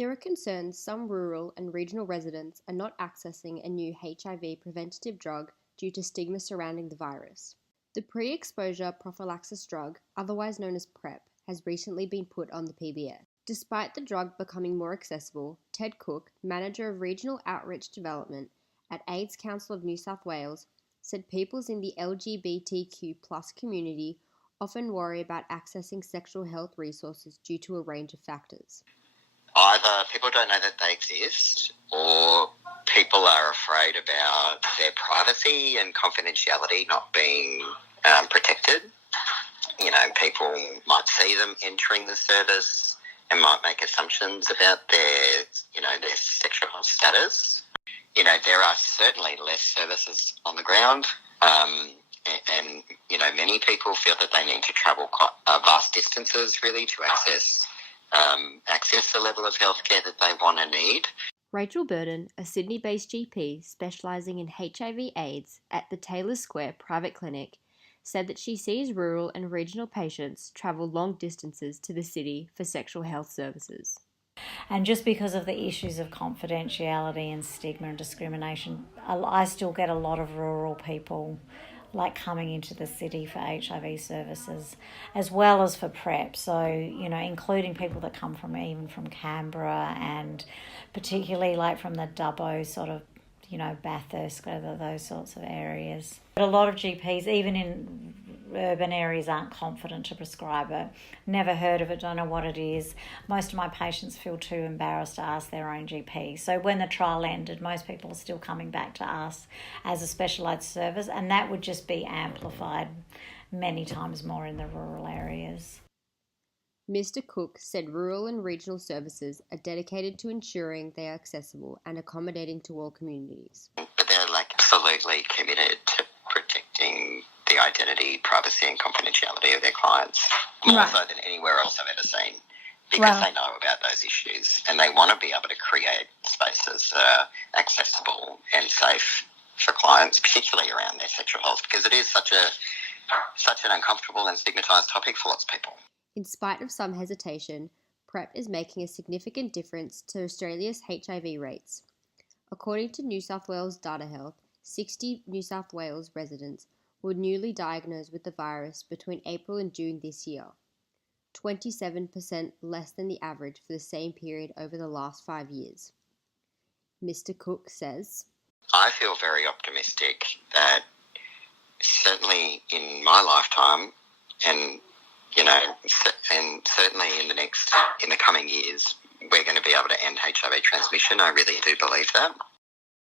There are concerns some rural and regional residents are not accessing a new HIV preventative drug due to stigma surrounding the virus. The pre-exposure prophylaxis drug, otherwise known as PrEP, has recently been put on the PBS. Despite the drug becoming more accessible, Ted Cook, Manager of Regional Outreach Development at AIDS Council of New South Wales, said people in the LGBTQ+ community often worry about accessing sexual health resources due to a range of factors. Either people don't know that they exist, or people are afraid about their privacy and confidentiality not being protected. You know, people might see them entering the service and might make assumptions about their sexual health status. You know, there are certainly less services on the ground, and many people feel that they need to travel quite vast distances really to access the level of healthcare that they want and need. Rachel Burden, a Sydney-based GP specialising in HIV/AIDS at the Taylor Square Private Clinic, said that she sees rural and regional patients travel long distances to the city for sexual health services. And just because of the issues of confidentiality and stigma and discrimination, I still get a lot of rural people coming into the city for HIV services, as well as for PrEP. So, including people that come even from Canberra, and particularly from the Dubbo sort of, Bathurst, those sorts of areas. But a lot of GPs, even in urban areas, aren't confident to prescribe it. Never heard of it, don't know what it is. Most of my patients feel too embarrassed to ask their own GP. So when the trial ended, most people are still coming back to us as a specialised service, and that would just be amplified many times more in the rural areas. Mr. Cook said rural and regional services are dedicated to ensuring they are accessible and accommodating to all communities. But they're absolutely committed to protecting the identity, privacy and confidentiality of their clients, more so than anywhere else I've ever seen, because they know about those issues and they want to be able to create spaces accessible and safe for clients, particularly around their sexual health, because it is such an uncomfortable and stigmatised topic for lots of people. In spite of some hesitation, PrEP is making a significant difference to Australia's HIV rates. According to New South Wales Data Health, 60 New South Wales residents were newly diagnosed with the virus between April and June this year, 27% less than the average for the same period over the last 5 years. Mr. Cook says, I feel very optimistic that certainly in my lifetime and certainly in the coming years, we're going to be able to end HIV transmission. I really do believe that.